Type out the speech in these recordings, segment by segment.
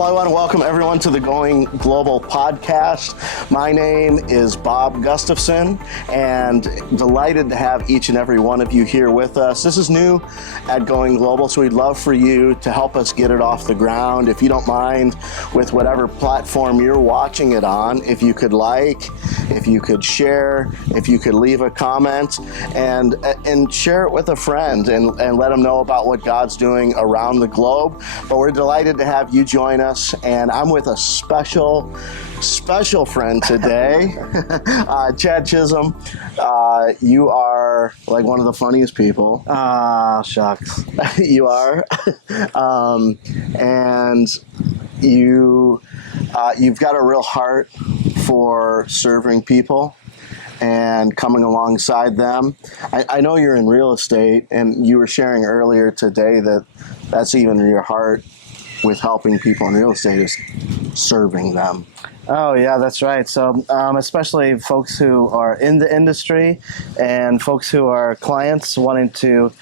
Well, I want to welcome everyone to the Going Global podcast. My name is Bob Gustafson, and delighted to have each and every one of you here with us. This is new at Going Global, so we'd love for you to help us get it off the ground. If you don't mind, with whatever platform you're watching it on, if you could like, if you could share, if you could leave a comment, and share it with a friend and let them know about what God's doing around the globe. But we're delighted to have you join us, and I'm with a special friend today, Chad Chism. You are like one of the funniest people. Shucks. You are. And you've got a real heart for serving people and coming alongside them. I know you're in real estate, and you were sharing earlier today that that's even your heart with helping people in real estate, is serving them. Oh, yeah, that's right. So especially folks who are in the industry and folks who are clients wanting to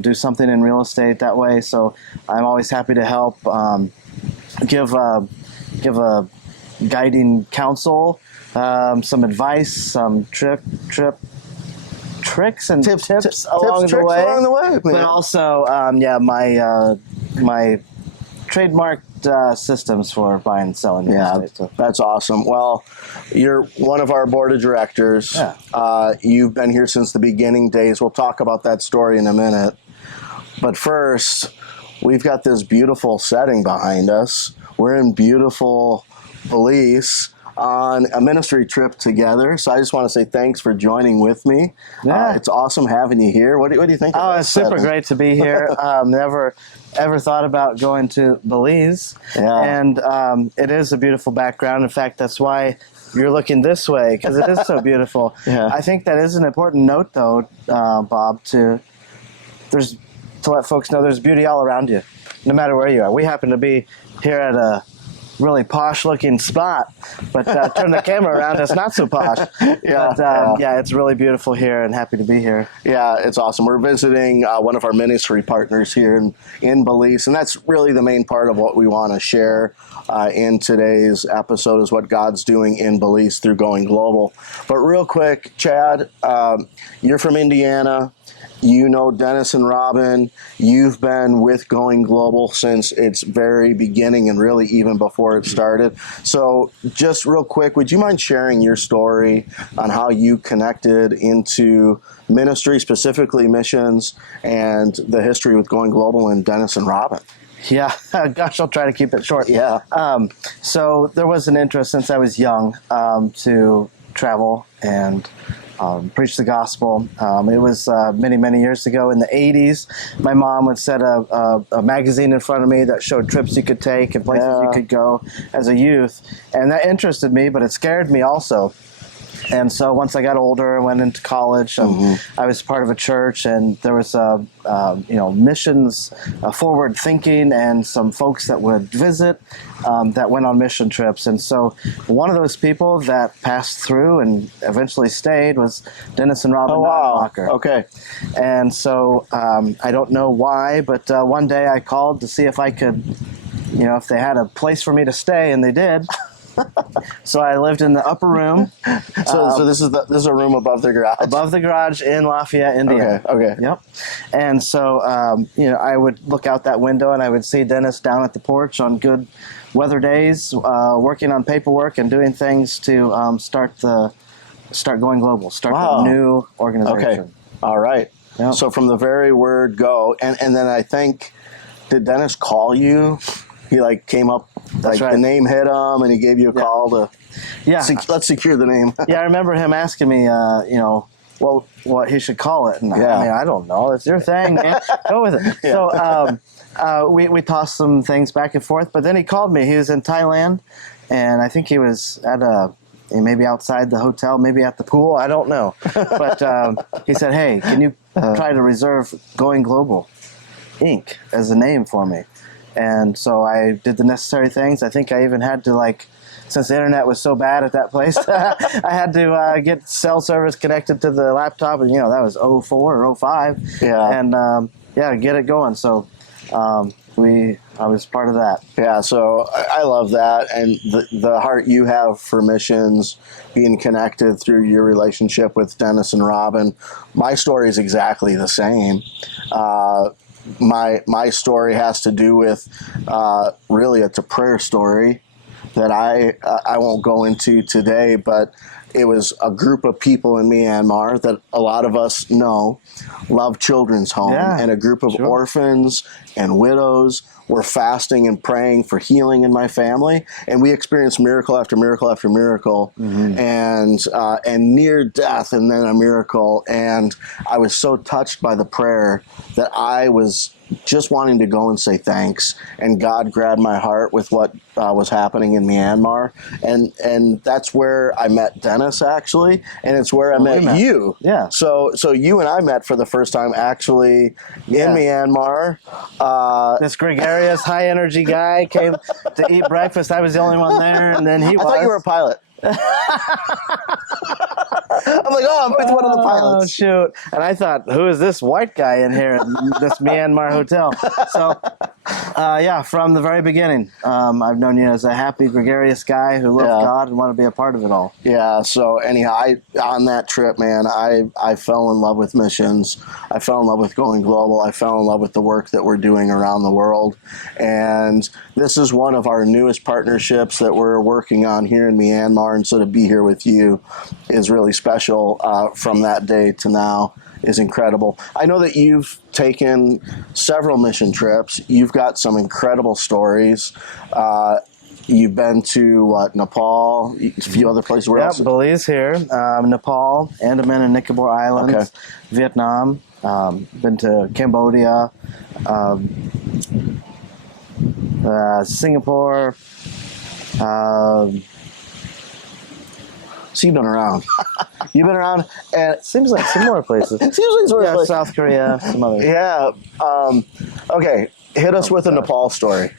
do something in real estate that way. So I'm always happy to help give a guiding counsel, some advice, some tricks and tips along the way. But also, my trademarked systems for buying and selling real estate. So. That's awesome. Well, you're one of our board of directors. Yeah. You've been here since the beginning days. We'll talk about that story in a minute. But first, we've got this beautiful setting behind us. We're in beautiful Belize on a ministry trip together. So I just want to say thanks for joining with me. Yeah. It's awesome having you here. What do you think? Oh, it's super great to be here. Never ever thought about going to Belize. Yeah. And it is a beautiful background. In fact, that's why you're looking this way, because it is so beautiful. Yeah. I think that is an important note, though, Bob, to let folks know there's beauty all around you, no matter where you are. We happen to be here at a really posh-looking spot, but turn the camera around, it's not so posh. Yeah, it's really beautiful here, and happy to be here. Yeah, it's awesome. We're visiting one of our ministry partners here in Belize, and that's really the main part of what we want to share in today's episode, is what God's doing in Belize through Going Global. But real quick, Chad, you're from Indiana. You know Dennis and Robin. You've been with Going Global since its very beginning, and really even before it started. So just real quick, would you mind sharing your story on how you connected into ministry, specifically missions, and the history with Going Global and Dennis and Robin? Yeah, gosh, I'll try to keep it short. Yeah. So there was an interest since I was young to travel and preach the gospel. It was many years ago in the 80s. My mom would set a magazine in front of me that showed trips you could take and places you could go as a youth. And that interested me, but it scared me also. And so once I got older and went into college, I was part of a church, and there was missions, forward thinking, and some folks that would visit that went on mission trips. And so one of those people that passed through and eventually stayed was Dennis and Robin Nonnemacher. Okay. And so I don't know why, but one day I called to see if I could, if they had a place for me to stay, and they did. So I lived in the upper room. So this is a room above the garage? Above the garage in Lafayette, Indiana. Okay. Yep. And so, I would look out that window, and I would see Dennis down at the porch on good weather days, working on paperwork and doing things to start Going Global, the new organization. Okay. All right. Yep. So from the very word go, and then I think, did Dennis call you? He came up, That's right. The name hit him, and he gave you a call to, let's secure the name. Yeah, I remember him asking me, what he should call it. And I don't know. It's your thing, man. Go with it. Yeah. So we tossed some things back and forth, but then he called me. He was in Thailand, and I think he was at maybe outside the hotel, maybe at the pool. I don't know. But he said, hey, can you try to reserve Going Global, Inc. as a name for me? And so I did the necessary things. I think I even had to, since the internet was so bad at that place, I had to get cell service connected to the laptop. And, that was 04 or 05. Yeah. And, get it going. So I was part of that. Yeah, so I love that, and the heart you have for missions, being connected through your relationship with Dennis and Robin. My story is exactly the same. My story has to do with really it's a prayer story that I won't go into today, but it was a group of people in Myanmar that a lot of us know love Children's Home, and a group of orphans and widows were fasting and praying for healing in my family, and we experienced miracle after miracle after miracle, and near death, and then a miracle. And I was so touched by the prayer that I was just wanting to go and say thanks, and God grabbed my heart with what was happening in Myanmar, and that's where I met Dennis, actually, and it's where I met you. Yeah. So you and I met for the first time actually in Myanmar. This gregarious, high energy guy came to eat breakfast. I was the only one there, and then he was. I thought you were a pilot. I'm like, I'm with one of the pilots. Oh, shoot. And I thought, who is this white guy in here in this Myanmar hotel? So, from the very beginning, I've known you as a happy, gregarious guy who loves God and want to be a part of it all. Yeah, so anyhow, on that trip, man, I fell in love with missions. I fell in love with going global. I fell in love with the work that we're doing around the world. And this is one of our newest partnerships that we're working on here in Myanmar. And so to be here with you is really special. From that day to now is incredible. I know that you've taken several mission trips. You've got some incredible stories. You've been to Nepal, a few other places. Where else? Belize here, Nepal, Andaman and Nicobar Islands, Vietnam. Been to Cambodia, Singapore. So you've been around. You've been around, and it seems like some more places. It seems like some more places. South Korea, some others. Yeah. Okay, hit us with a Nepal story.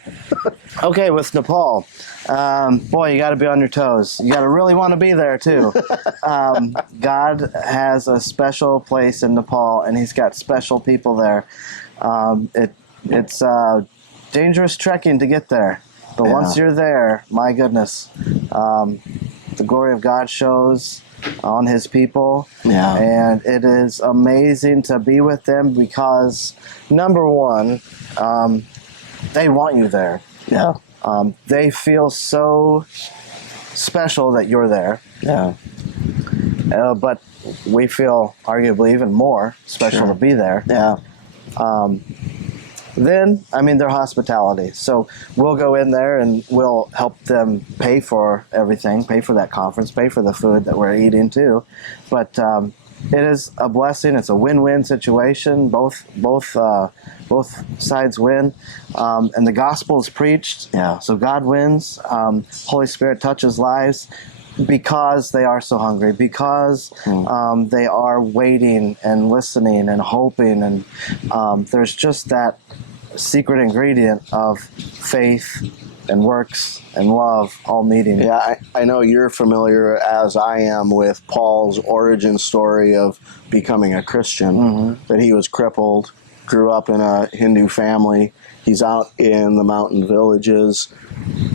Okay, with Nepal. Boy, you got to be on your toes. You got to really want to be there, too. God has a special place in Nepal, and he's got special people there. It's dangerous trekking to get there. But once you're there, my goodness, the glory of God shows on his people. Yeah. And it is amazing to be with them because, number one, they want you there. Yeah. They feel so special that you're there. Yeah. But we feel arguably even more special to be there. Yeah. Then, their hospitality. So we'll go in there and we'll help them pay for everything, pay for that conference, pay for the food that we're eating too. But it is a blessing. It's a win-win situation. Both sides win. And the gospel is preached. Yeah. So God wins. Holy Spirit touches lives because they are so hungry, because they are waiting and listening and hoping. And there's just that secret ingredient of faith and works and love all meeting. Yeah, I know you're familiar, as I am, with Paul's origin story of becoming a Christian, that he was crippled, grew up in a Hindu family. He's out in the mountain villages,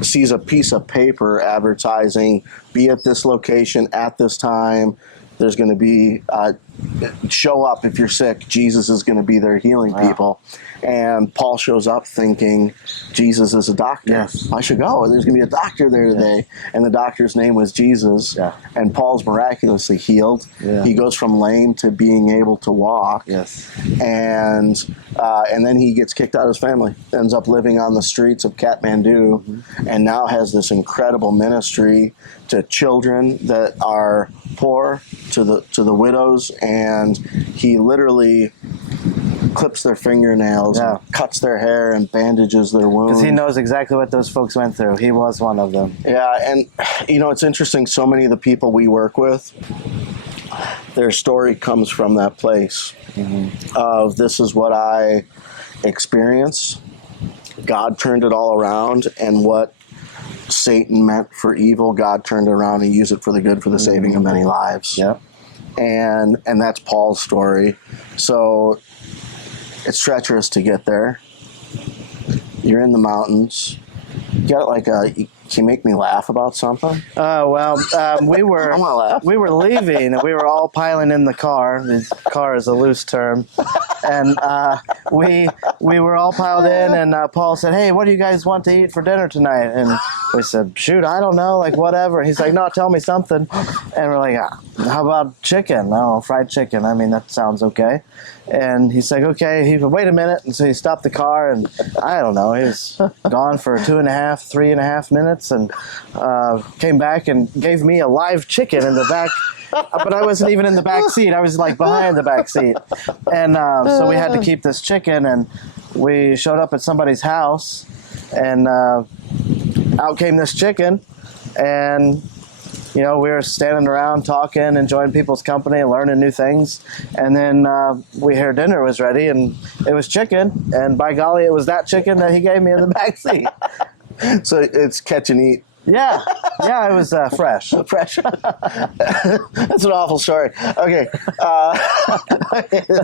sees a piece of paper advertising, be at this location at this time. There's going to be, show up if you're sick. Jesus is going to be there healing people. And Paul shows up thinking Jesus is a doctor. Yes. I should go. There's going to be a doctor there today. And the doctor's name was Jesus. Yeah. And Paul's miraculously healed. Yeah. He goes from lame to being able to walk. Yes. And then he gets kicked out of his family, ends up living on the streets of Kathmandu, and now has this incredible ministry to children that are poor, to the widows, and he literally clips their fingernails, and cuts their hair, and bandages their wounds. Because he knows exactly what those folks went through. He was one of them. Yeah, and it's interesting. So many of the people we work with, their story comes from that place of this is what I experience. God turned it all around, and what Satan meant for evil, God turned it around and used it for the good, for the saving of many lives. Yeah, and that's Paul's story. So it's treacherous to get there. You're in the mountains. You got like can you make me laugh about something? We were I wanna laugh. we were leaving, and we were all piling in the car. The car is a loose term, and we were all piled in. And Paul said, "Hey, what do you guys want to eat for dinner tonight?" And we said, "Shoot, I don't know, like whatever." He's like, "No, tell me something." And we're like, "How about chicken? Oh, fried chicken. I mean, that sounds okay." And he's like, "Okay." He said, "Wait a minute." And so he stopped the car, and I don't know, he was gone for 3.5 minutes, and came back and gave me a live chicken in the back. But I wasn't even in the back seat. I was like behind the back seat. And so we had to keep this chicken, and we showed up at somebody's house, and out came this chicken, and we were standing around talking, enjoying people's company, learning new things. And then we heard dinner was ready, and it was chicken. And by golly, it was that chicken that he gave me in the back seat. So it's catch and eat. Yeah, it was fresh. Fresh. That's an awful story. Okay.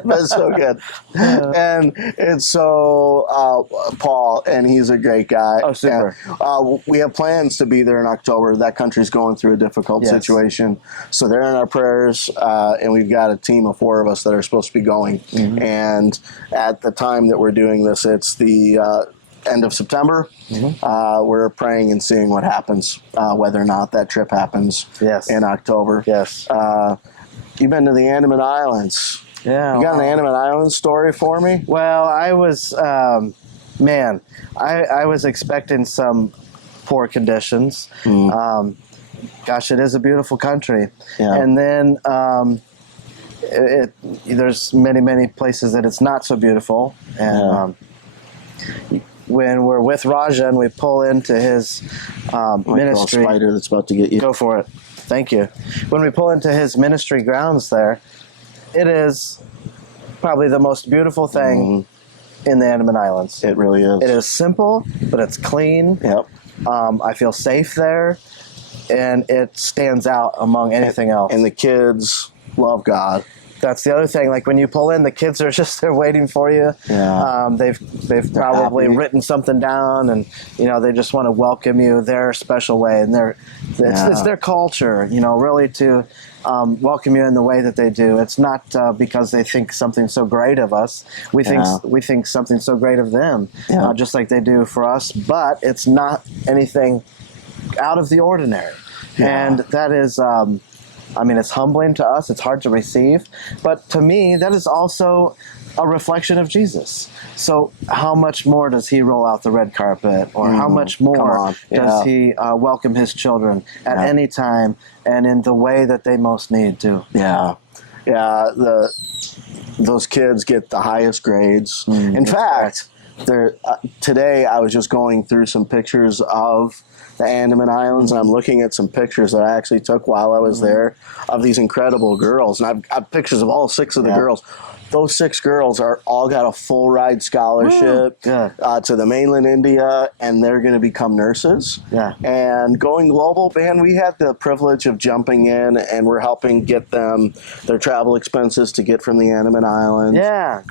That's so good. And it's so Paul, and he's a great guy. Oh, super. And, we have plans to be there in October. That country's going through a difficult situation. So they're in our prayers, and we've got a team of 4 of us that are supposed to be going. Mm-hmm. And at the time that we're doing this, it's the end of September. Mm-hmm. We're praying and seeing what happens, whether or not that trip happens in October. Yes. You've been to the Andaman Islands. Yeah. You got an Andaman Islands story for me? Well, I was, I was expecting some poor conditions. Mm. Gosh, it is a beautiful country. Yeah. And then there's many places that it's not so beautiful. And when we're with Raja and we pull into his ministry. Spider that's about to get you. Go for it. Thank you. When we pull into his ministry grounds there, it is probably the most beautiful thing in the Andaman Islands. It really is. It is simple, but it's clean. Yep. I feel safe there, and it stands out among anything else. And the kids love God. That's the other thing. Like when you pull in, the kids are just there waiting for you. Yeah. They've probably written something down, and they just want to welcome you their special way, and it's their culture. Really to welcome you in the way that they do. It's not because they think something so great of us. We think something so great of them, just like they do for us. But it's not anything out of the ordinary, and that is. It's humbling to us. It's hard to receive. But to me, that is also a reflection of Jesus. So how much more does he roll out the red carpet? Or how much more does he welcome his children at any time and in the way that they most need to? Yeah. Yeah. Those kids get the highest grades. In fact, today I was just going through some pictures of the Andaman Islands, and I'm looking at some pictures that I actually took while I was there of these incredible girls. And I've got pictures of all 6 of the girls. Those 6 girls are all got a full ride scholarship to the mainland India, and they're going to become nurses. Yeah. And going global, man, we had the privilege of jumping in, and we're helping get them their travel expenses to get from the Andaman Islands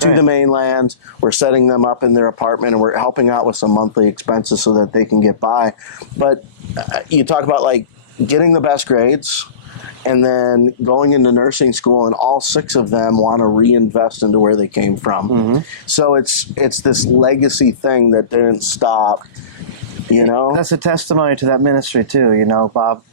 to the mainland. We're setting them up in their apartment, and we're helping out with some monthly expenses so that they can get by. But you talk about like getting the best grades, and then going into nursing school, and all 6 of them want to reinvest into where they came from. So it's this legacy thing that didn't stop, That's a testimony to that ministry too, Bob.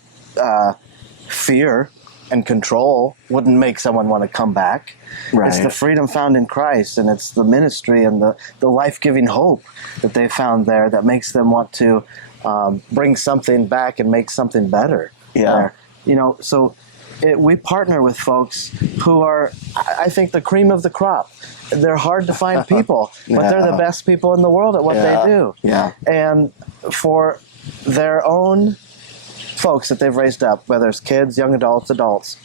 Fear and control wouldn't make someone want to come back. Right. It's the freedom found in Christ, and it's the ministry and the life-giving hope that they found there that makes them want to bring something back and make something better. Yeah. So we partner with folks who are, I think, the cream of the crop. They're hard to find people, but they're the best people in the world at what they do. Yeah. And for their own folks that they've raised up, whether it's kids, young adults,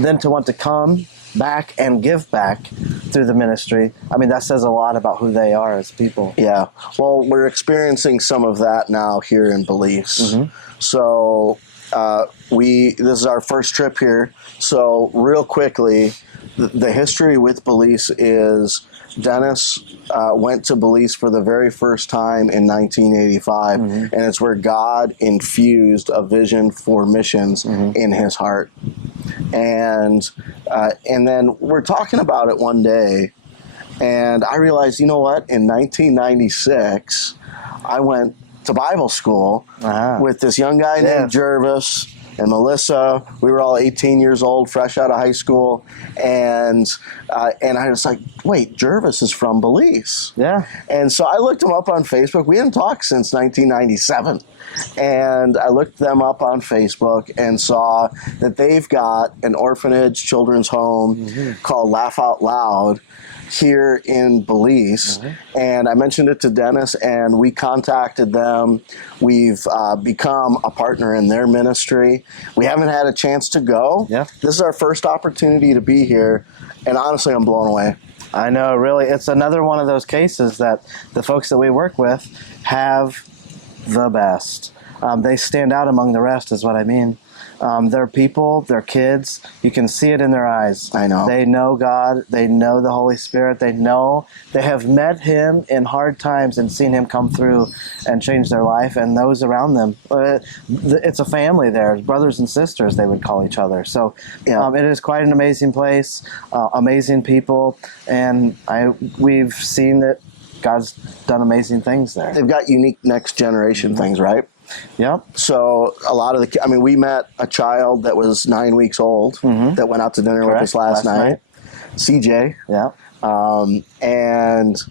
then to want to come back and give back through the ministry, that says a lot about who they are as people. Yeah. Well, we're experiencing some of that now here in Belize. So this is our first trip here. So real quickly, the history with Belize is Dennis went to Belize for the very first time in 1985, and it's where God infused a vision for missions in his heart. And then we're talking about it one day, and I realized, you know what? In 1996, I went to Bible school with this young guy named Jervis and Melissa. We were all 18 years old, fresh out of high school, and I was like, wait, Jervis is from Belize. Yeah. And so I looked him up on Facebook. We hadn't talked since 1997. And I looked them up on Facebook and saw that they've got an orphanage children's home called Laugh Out Loud here in Belize. And I mentioned it to Dennis, and we contacted them. We've become a partner in their ministry. We haven't had a chance to go. Yeah. This is our first opportunity to be here, and honestly, I'm blown away. I know, really. It's another one of those cases that the folks that we work with have the best. They stand out among the rest, is what I mean. They're people, they're kids. You can see it in their eyes. I know. They know God. They know the Holy Spirit. They have met him in hard times and seen him come through and change their life and those around them. It's a family there. Brothers and sisters, they would call each other. So it is quite an amazing place, amazing people, and we've seen that God's done amazing things there. They've got unique next generation things, right? Yep. So a lot of we met a child that was 9 weeks old that went out to dinner with us last night. CJ. Yeah. And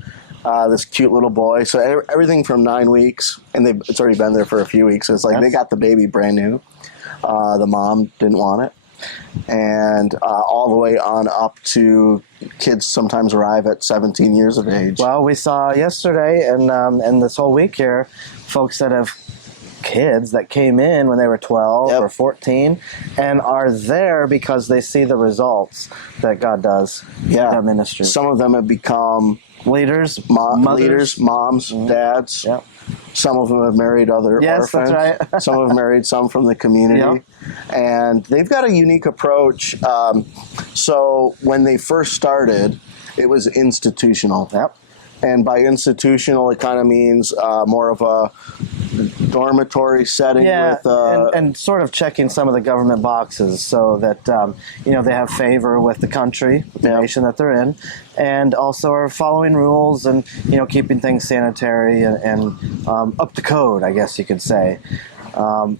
this cute little boy. So everything from 9 weeks, and it's already been there for a few weeks. So it's like they got the baby brand new. The mom didn't want it. And all the way on up to kids sometimes arrive at 17 years of age. Well, we saw yesterday and this whole week here, folks that have kids that came in when they were 12 or 14 and are there because they see the results that God does in their ministry. Some of them have become leaders, moms, dads. Yep. Some of them have married other orphans. That's right. Some have married some from the community. And they've got a unique approach. So when they first started, it was institutional. Yep. And by institutional, it kind of means more of a dormitory setting with and sort of checking some of the government boxes so that they have favor with the country, the nation that they're in, and also are following rules and keeping things sanitary and up to code, I guess you could say.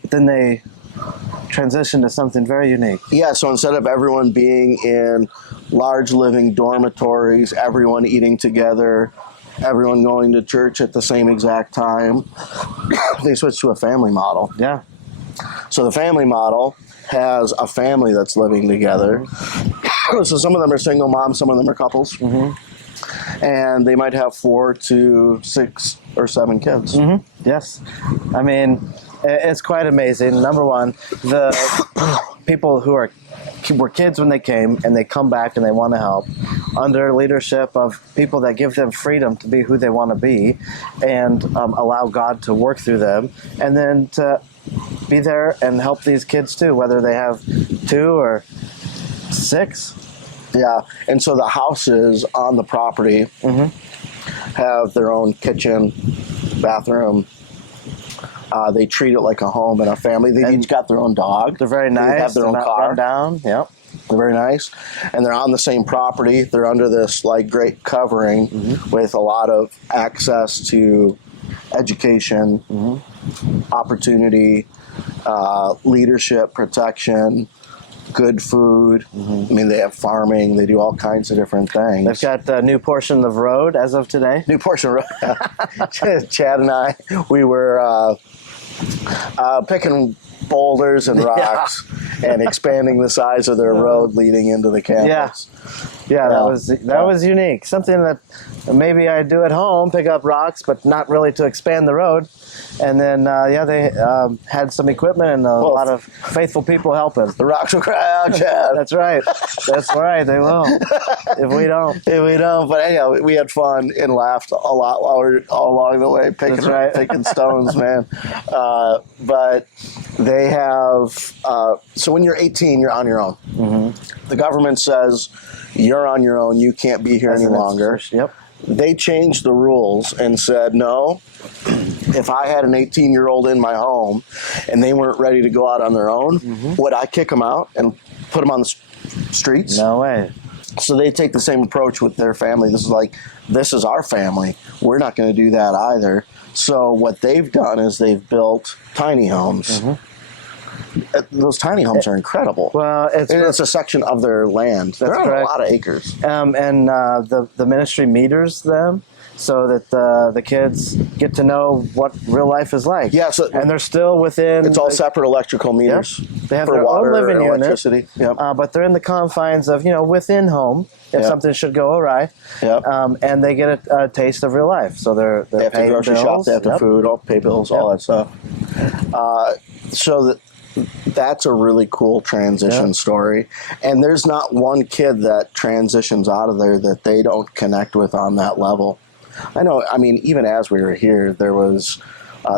Then they transition to something very unique. Yeah, so instead of everyone being in large living dormitories, everyone eating together, everyone going to church at the same exact time, they switched to a family model. Yeah. So the family model has a family that's living together. So some of them are single moms, some of them are couples. And they might have 4 to 6 or 7 kids. Yes. I mean, it's quite amazing. Number one, the people who were kids when they came and they come back and they want to help under leadership of people that give them freedom to be who they want to be and allow God to work through them, and then to be there and help these kids too, whether they have 2 or 6. Yeah, and so the houses on the property have their own kitchen, bathroom. They treat it like a home and a family. They each got their own dog. They're very nice. They have their own car. Run down. Yep. They're very nice. And they're on the same property. They're under this great covering with a lot of access to education, opportunity, leadership, protection, good food. I mean, they have farming. They do all kinds of different things. They've got a new portion of road as of today. New portion of road. Chad and I, we were picking boulders and rocks and expanding the size of their road leading into the campus. Yeah, that was unique. Something that maybe I do at home, pick up rocks, but not really to expand the road. And then, they had some equipment and a lot of faithful people helping. The rocks will cry out, Chad. That's right. That's right. They will. If we don't. But anyhow, we had fun and laughed a lot while we were all along the way picking stones, man. But They have, so when you're 18, you're on your own. Mm-hmm. The government says you're on your own, you can't be here any longer. Yep. They changed the rules and said, no, if I had an 18-year-old in my home and they weren't ready to go out on their own, would I kick them out and put them on the streets? No way. So they take the same approach with their family. This is our family. We're not going to do that either. So what they've done is they've built tiny homes. Those tiny homes are incredible. Well, it's a section of their land. They're on a lot of acres. And the ministry meters them so that the kids get to know what real life is like. Yeah, and they're still within. It's all separate electrical meters. Yep. They have for their water own living and unit, electricity. Yep. But they're in the confines of within home. If something should go awry, and they get a taste of real life. So they have to grocery shop, they have to food, pay bills, all that stuff. So that's a really cool transition story. And there's not one kid that transitions out of there that they don't connect with on that level. I know, I mean, even as we were here, there was,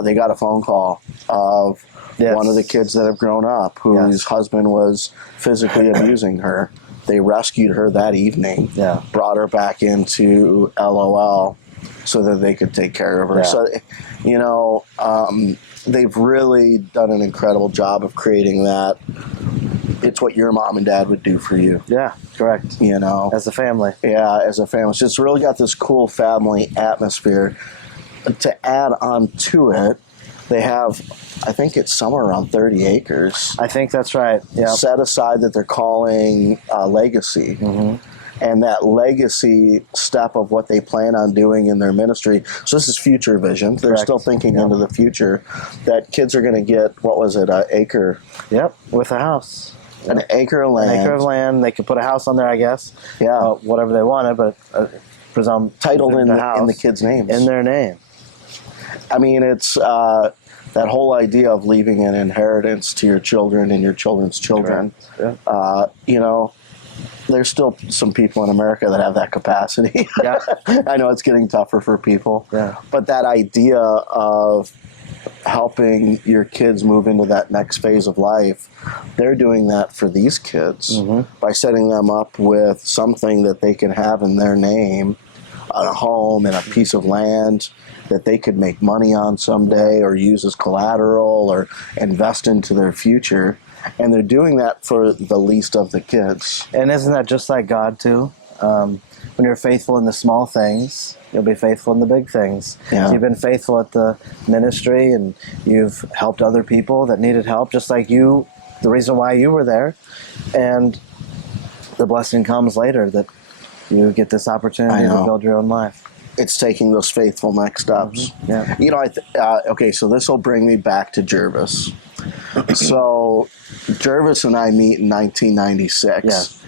they got a phone call of one of the kids that have grown up whose husband was physically abusing her. They rescued her that evening, brought her back into LOL so that they could take care of her. So, they've really done an incredible job of creating that. It's what your mom and dad would do for you. Yeah, correct. As a family. Yeah, as a family. So it's really got this cool family atmosphere. To add on to it, they have, I think it's somewhere around 30 acres. I think that's right. Yeah. Set aside that they're calling Legacy. And that legacy step of what they plan on doing in their ministry. So this is future vision. They're still thinking into the future that kids are going to get, what was it, an acre? Yep, with a house. An acre of land. An acre of land. They could put a house on there, I guess. Yeah. Whatever they wanted, but titled in the kids' names. In their name. I mean, it's that whole idea of leaving an inheritance to your children and your children's children. There's still some people in America that have that capacity. Yeah. I know it's getting tougher for people. Yeah. But that idea of helping your kids move into that next phase of life, they're doing that for these kids by setting them up with something that they can have in their name, a home and a piece of land that they could make money on someday or use as collateral or invest into their future. And they're doing that for the least of the kids. And isn't that just like God, too? When you're faithful in the small things, you'll be faithful in the big things. Yeah. So you've been faithful at the ministry, and you've helped other people that needed help, just like you, the reason why you were there. And the blessing comes later that you get this opportunity to build your own life. It's taking those faithful next steps. Yeah. Okay, so this will bring me back to Jervis. So Jervis and I meet in 1996. Yes.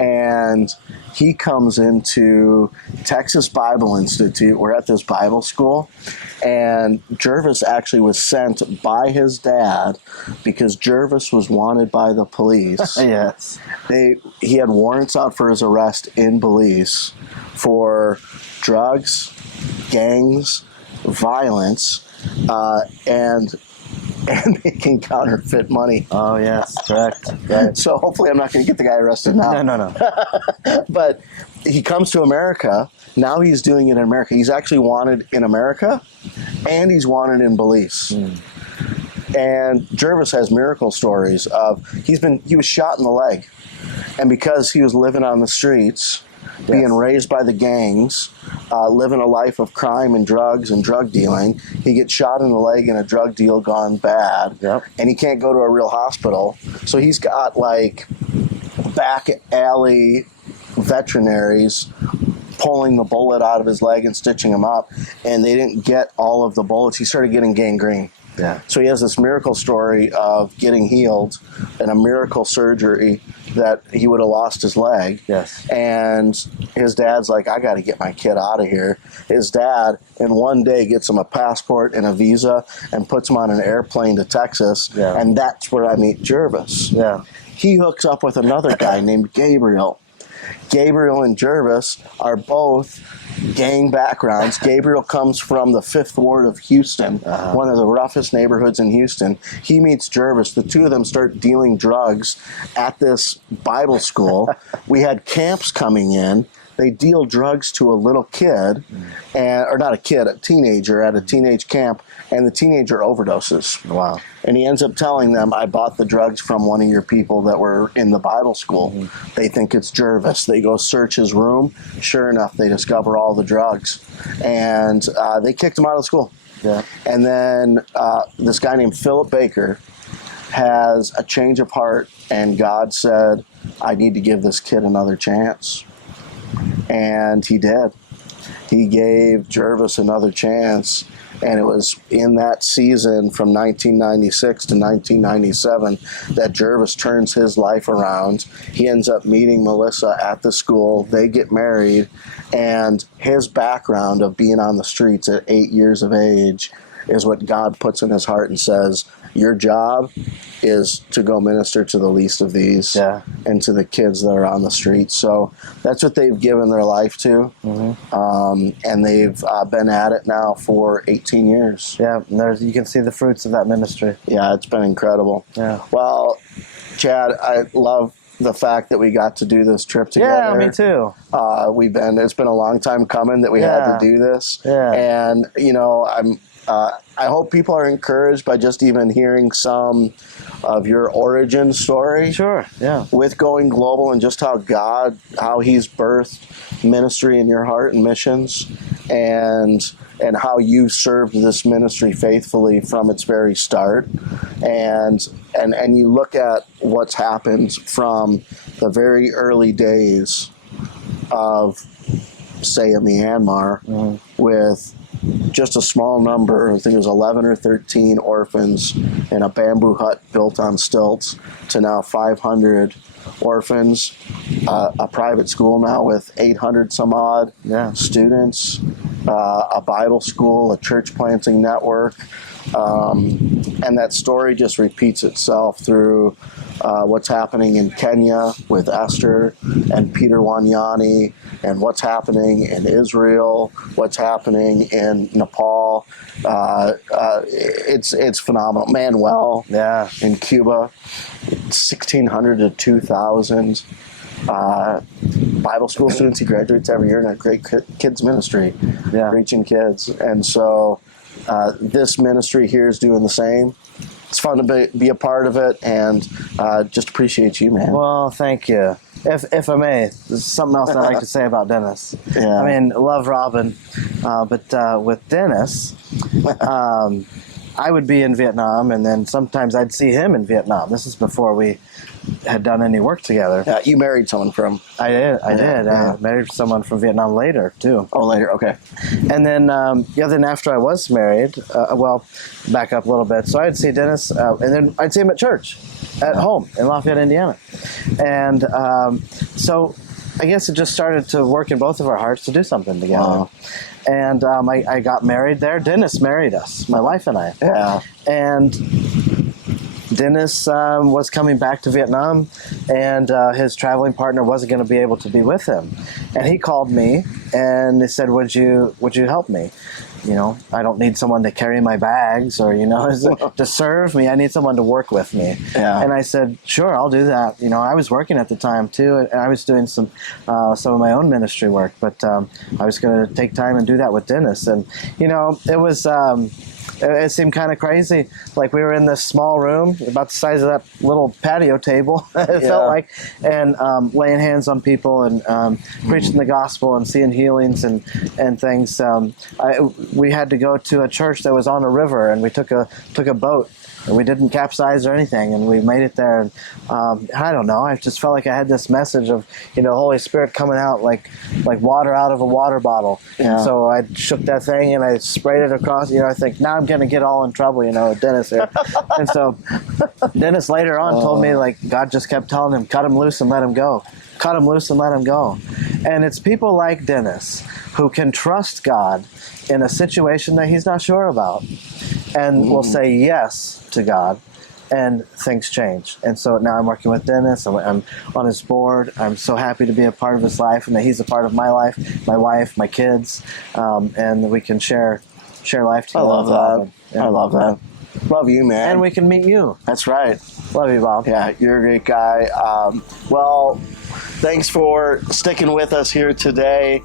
And he comes into Texas Bible Institute. We're at this Bible school. And Jervis actually was sent by his dad because Jervis was wanted by the police. Yes. He had warrants out for his arrest in Belize for drugs, gangs, violence, and making counterfeit money. Oh, yes, correct. Right. So hopefully I'm not going to get the guy arrested now. No. But he comes to America. Now he's doing it in America. He's actually wanted in America, and he's wanted in Belize. And Jervis has miracle stories of he was shot in the leg, and because he was living on the streets, being raised by the gangs, living a life of crime and drugs and drug dealing, he gets shot in the leg in a drug deal gone bad, and he can't go to a real hospital. So he's got like back alley veterinaries pulling the bullet out of his leg and stitching him up, and they didn't get all of the bullets. He started getting gangrene. Yeah. So he has this miracle story of getting healed and a miracle surgery that he would have lost his leg. Yes. And his dad's like, I got to get my kid out of here. His dad, in one day, gets him a passport and a visa and puts him on an airplane to Texas. Yeah. And that's where I meet Jervis. Yeah. He hooks up with another guy named Gabriel. Gabriel and Jervis are both gang backgrounds. Gabriel comes from the 5th Ward of Houston, one of the roughest neighborhoods in Houston. He meets Jervis. The two of them start dealing drugs at this Bible school. We had camps coming in. They deal drugs to a little kid, or not a kid, a teenager at a teenage camp, and the teenager overdoses. Wow. And he ends up telling them, I bought the drugs from one of your people that were in the Bible school. They think it's Jervis. They go search his room. Sure enough, they discover all the drugs. And they kicked him out of school. Yeah. And then this guy named Philip Baker has a change of heart, and God said, I need to give this kid another chance. And he did. He gave Jervis another chance, and it was in that season from 1996 to 1997 that Jervis turns his life around. He ends up meeting Melissa at the school. They get married, and his background of being on the streets at 8 years of age is what God puts in his heart and says, your job is to go minister to the least of these and to the kids that are on the street. So that's what they've given their life to. And they've been at it now for 18 years. Yeah, you can see the fruits of that ministry. Yeah, it's been incredible. Yeah. Well, Chad, I love the fact that we got to do this trip together. Yeah, me too. It's been a long time coming that we had to do this. Yeah. And, I hope people are encouraged by just even hearing some of your origin story. Sure, yeah. With Going Global, and just how he's birthed ministry in your heart and missions, and how you served this ministry faithfully from its very start. And you look at what's happened from the very early days of, say, in Myanmar, with just a small number, I think it was 11 or 13 orphans in a bamboo hut built on stilts, to now 500 orphans, a private school now with 800 some odd students, a Bible school, a church planting network, and that story just repeats itself through what's happening in Kenya with Esther and Peter Wanyani, and what's happening in Israel, what's happening in Nepal. It's phenomenal. Manuel in Cuba, 1,600 to 2,000 Bible school students. He graduates every year in a great kids ministry, reaching kids. And so this ministry here is doing the same. It's fun to be a part of it, and just appreciate you, man. Well, thank you. If I may, there's something else I'd like to say about Dennis. Yeah. I mean, love Robin, but with Dennis, I would be in Vietnam, and then sometimes I'd see him in Vietnam. This is before we had done any work together. Yeah, you married someone from... I did. I married someone from Vietnam later, too. Oh, later, okay. And then, then after I was married, back up a little bit. So I'd see Dennis, and then I'd see him at church, at home in Lafayette, Indiana. And so I guess it just started to work in both of our hearts to do something together. Wow. And I got married there. Dennis married us, my wife and I. Yeah. And Dennis was coming back to Vietnam, and his traveling partner wasn't going to be able to be with him. And he called me, and he said, would you help me? I don't need someone to carry my bags or, to serve me. I need someone to work with me. Yeah. And I said, sure, I'll do that. I was working at the time, too, and I was doing some of my own ministry work. But I was going to take time and do that with Dennis. And, it was... it seemed kind of crazy. Like we were in this small room, about the size of that little patio table, it felt like, and laying hands on people and preaching the gospel and seeing healings and things. We had to go to a church that was on a river, and we took a boat. And we didn't capsize or anything, and we made it there. And I don't know. I just felt like I had this message of, the Holy Spirit coming out like water out of a water bottle. Yeah. And so I shook that thing and I sprayed it across. I think now I'm going to get all in trouble, with Dennis here. And so Dennis later on told me God just kept telling him, cut him loose and let him go. Cut him loose and let him go. And it's people like Dennis who can trust God in a situation that he's not sure about, and will say yes to God, and things change. And so now I'm working with Dennis. I'm on his board. I'm so happy to be a part of his life and that he's a part of my life, my wife, my kids, and we can share life together. I love that. Yeah. I love that. Love you, man. And we can meet you. That's right. Love you, Bob. Yeah, you're a great guy. Well, thanks for sticking with us here today,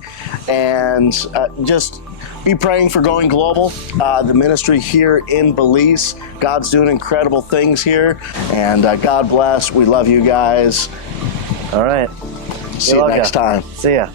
and just be praying for Going Global, the ministry here in Belize. God's doing incredible things here, and God bless. We love you guys. All right. See you next time. See ya.